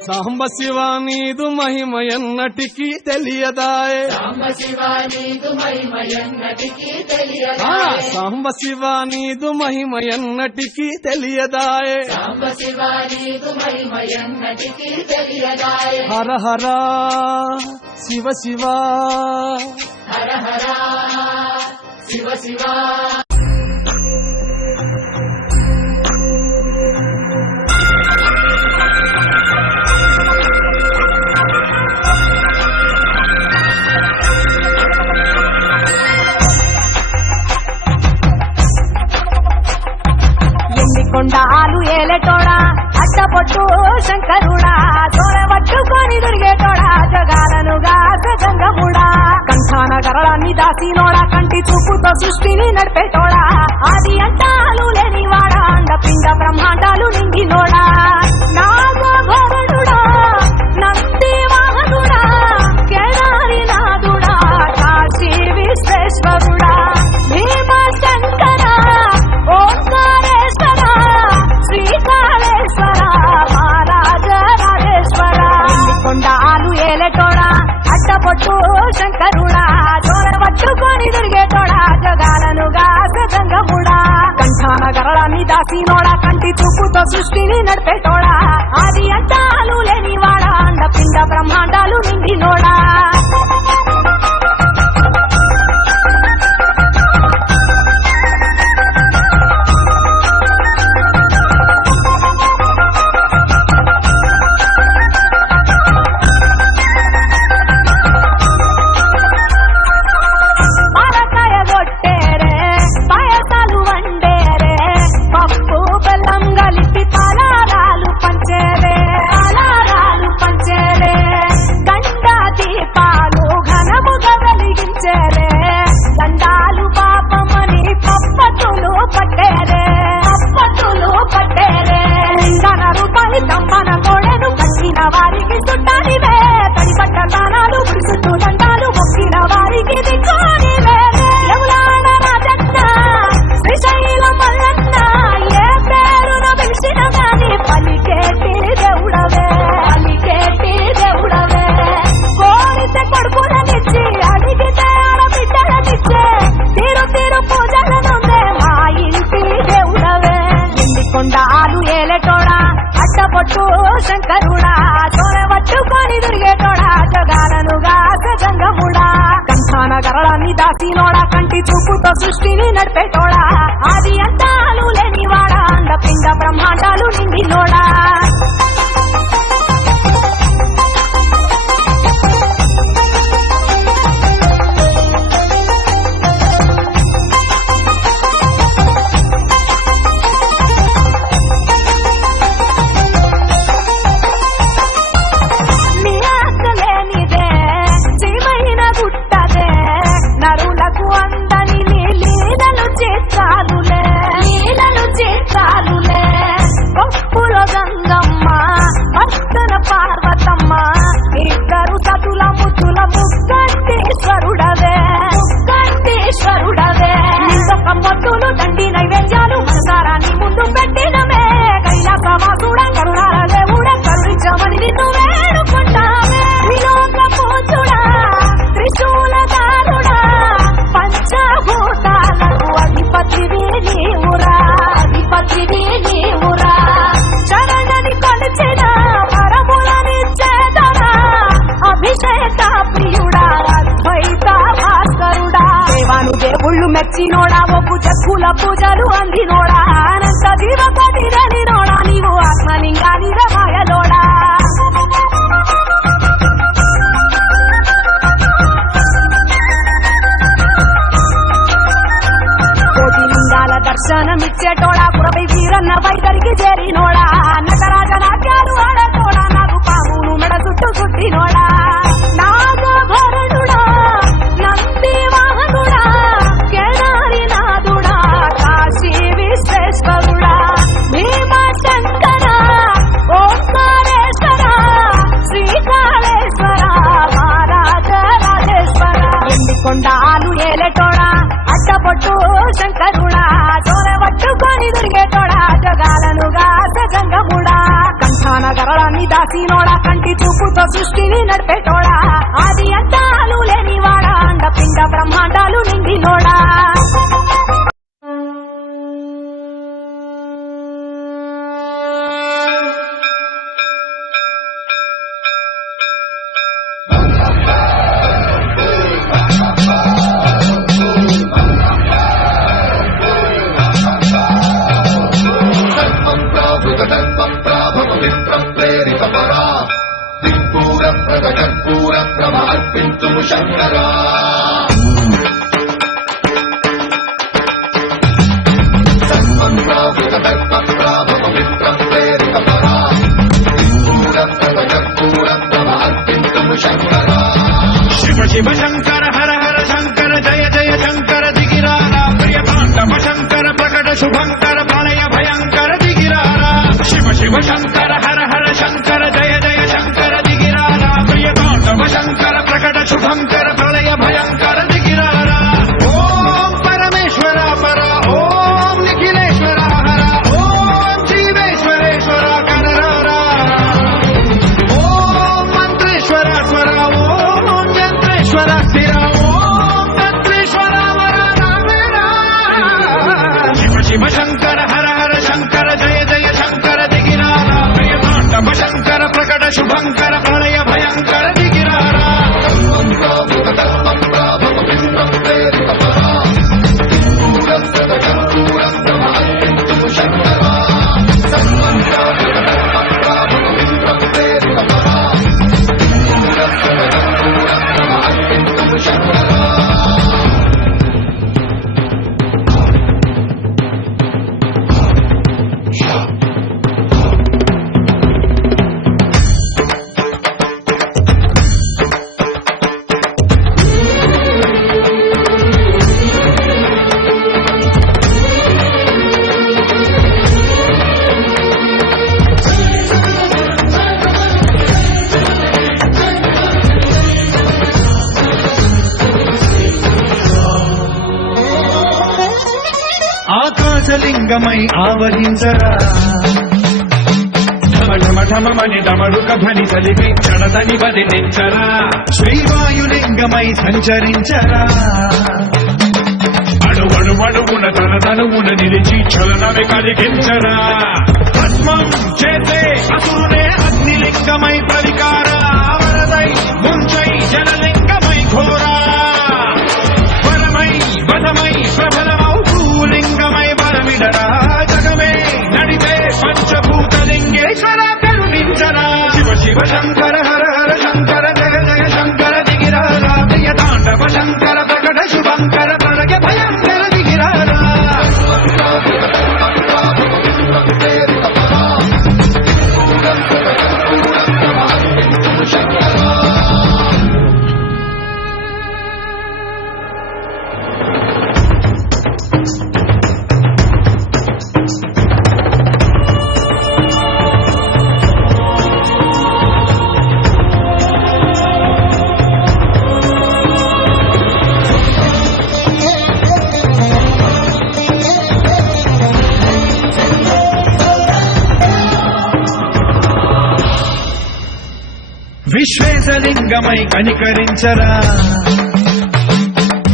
సాంబ శివ నీదు మహిమ ఎన్నటికీ తెలియదాయే సాంబ శివ నీదు మహిమ ఎన్నటికీ తెలియదాయే సాంబ శివ నీదు మహిమ ఎన్నటికీ తెలియదాయే సాంబ శివ నీదు మహిమ ఎన్నటికీ తెలియదాయే హర హర శివ శివ హర హర శివ శివ కొండాలు ఏలేటోడా అట్టపొట్టు శంకరుడా తోరవట్టుకొని దొరికేటోడా జగాలను గంగముడా కంఠాన గరళాన్ని దాసినోడా కంటి చూపుతో సృష్టిని నడిపేటోడా ఆది అంటాలు లేనివాడా అండపిండ బ్రహ్మాండాలు నిండినోడా నాగభరణుడా నంది వాహనుడా కేదారి నాథుడా కాశీ విశ్వేశ్వరుడా భీమ శంకర ఓంకారేశ్వర శ్రీకాళేశ్వర మహారాజరాజేశ్వర కొండాలు ఏలేటోడా అట్టపొట్టు శంకరుడా తోరవట్టుకొని దొరికేటోడా జగాలను గంగముడా కంఠాన గరళాన్ని దాసినోడా కంటి చూపుతో సృష్టిని నడిపేటోడా ఆది అంటాలు లేనివాడా అండపిండ బ్రహ్మాండాలు నిండినోడా వారికి చుట్టానివే తడి పట్ట తానాలు చుట్టూ దండాలు మొక్కిన వారికి దిక్కునివే యములాడ రాజన్న శ్రీశైల మల్లన్న ఏ పేరున పిలిచిన గాని పలికేటి దేవుడవే కోరితే కొడుకులనిచ్చి అడిగితే ఆడబిడ్డలనిచ్చే తీరు తీరు పూజలనుందే మా ఇంటి దేవుడవే ఎండి కొండాలు ఏలేటోడా అట్టపొట్టు శంకరుడా తోరవట్టుకొని దొరికేటోడా జగాలను గంగముడా కంఠాన గరళాన్ని దాసినోడా కంటి చూపుతో సృష్టిని నడిపేటోడా ఆది అంటాలు లేనివాడా అండపిండ బ్రహ్మాండాలు నిండినోడా నరులకు అందని లీలలు చేస్తాలులే పప్పులో గంగమ్మ భక్తుల పార్వతమ్మ ఇద్దరు సతుల ముద్దుల ముక్కంటేశ్వరుడవే నిందొక మొత్తులు దండి నైవేద్యాలు మనసారాన్ని ముందు పెట్టినమే కైలాసవాసుడ కరుణాల దేవుడ కరుణించమని నిన్ను వేడుకుంటామే విలోక పూజుడా త్రిశూలదారుడా పంచభూతాలకు అధిపతివి నీవురా శరణని కొలిచిన వరములనిచ్చేదరా అభిషేక ప్రియుడా అద్వైత భాస్కరుడా దేవాను దేవుళ్ళు మెచ్చినోడా ఒప్పు జక్కుల పూజలు అందినోడా అనంత జీవపతి రనినోడా నీవు ఆత్మలింగాని రమాయలోడా దర్శనమిచ్చేటోడా పురపై వీరన్న వైదరికి చేరినోడా నటరాజ నాట్యాలు ఆడటోడా నాకు పామును మెడ చుట్టూ చుట్టినోడా నాగభరణుడా నంది వాహనుడా కేదారి నాథుడా కాశీ విశ్వేశ్వరుడా కాసినోడా కంటి చూపుతో సృష్టిని నడిపేటోడా ఆది అంతాలు లేనివాడా అండపిండ బ్రహ్మాండాలు నిండినోడా శంకరా శివ శివ శంకర హర హర శంకర జయ జయ శంకర దిగిరారా ప్రియ తాండవ శంకర ప్రకట శుభంకర ప్రళయ భయంకర దిగిరారా శివ శివ శంకర హర హర శంకర జయ జయ శంకర దిగిరారా ప్రియ తాండవ శంకర ప్రకట శుభంకర ప్రళయ భయంకర దిగిరారా ఓం పరమేశ్వర పర ఓం నిఖిలేశ్వర హర ఓం జీవేశ్వరేశ్వర కనరారా ఓం మంత్రేశ్వర స్వర ఓం యంత్రేశ్వర స్థిర ఓం తంత్రేశ్వర వర రామేరా శివ శివ శంకర హర హర శంకర జయ జయ శంకర దిగిరారా ప్రియ తాండవ శంకర ప్రకట శుభంకర ప్రళయ భయంకర దిగిరారా ఆకాశలింగమై ఆవహించరా ఢమఢమఢమని డమరుక ధ్వని సలిపి చడదని వదిలించరా శ్రీవాయులింగమై సంచరించరా అణువణువున తన తనువున నిలిచి చలనమే కలిగించరా పద్మం చేసే అసురునే అగ్నిలింగమై ప్రవికారా వరదై ముంచై జలలింగమై ఘోరా వరమై వదమై ప్రబలమౌ భూలింగమై వరమిడరా జగమే నడిపే పంచభూతలింగేశ్వర కరుణించరా శివ శివ శంకర హర హర శంకర జయ జయ శంకర దిగిరారా ప్రియ తాండవ శంకర ప్రకట శుభంకర ప్రళయ భయంకర దిగిరారా విశ్వేశలింగమై కనికరించరా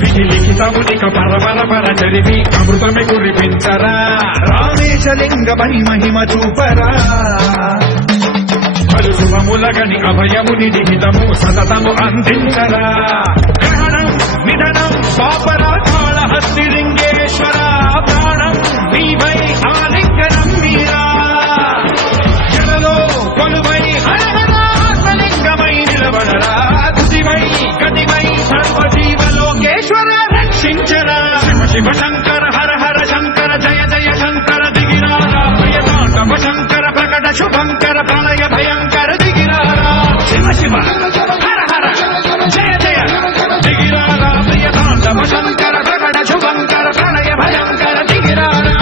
విధి లిఖితమునిక పరపర పర చరివి అమృతమి కురిపించరా రామేశలింగమై మహిమ చూపరా పలు శుభములగని అభయముని నిహితము సతతము అందించరా గ్రహణం నిధనం పాపరాకాళ హస్తిలింగేశ్వర ప్రాణం నీవై ఆలింగనం మీరా జలలో కొలువై లింగమై నిలబడరా తుదివై గతివై సర్వజీవలోకేశ్వర రక్షించరా శివ శివ శంకర హర హర శంకర జయ జయ శంకర దిగిరారా ప్రియ తాండవ శంకర ప్రకట శుభంకర ప్రళయ భయంకర దిగిరారా శివ శివ హర హర జయ జయ దిగిరారా ప్రియ తాండవ శంకర ప్రకట శుభంకర ప్రళయ భయంకర దిగిరారా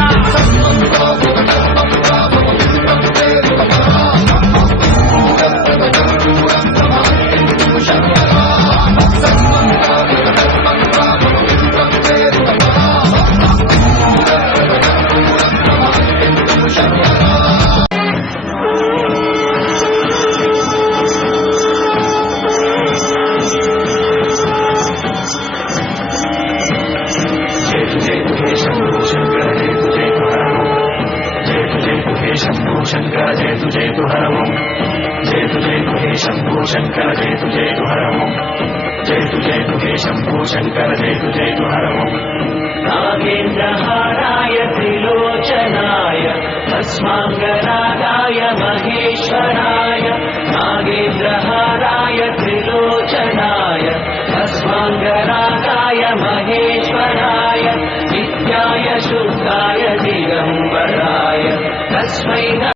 शङ्कर जयतु जयतु हर ओम् जयतु जयतु हे शम्भो शङ्कर जयतु जयतु हर ओम् जयतु जयतु हे शम्भो शङ्कर जयतु जयतु हर ओम् नागेन्द्रहाराय त्रिलोचनाय भस्माङ्गरागाय महेश्वराय नागेन्द्रहाराय त्रिलोचनाय भस्माङ्गरागाय महेश्वराय नित्याय शुद्धाय दिगम्बराय तस्मै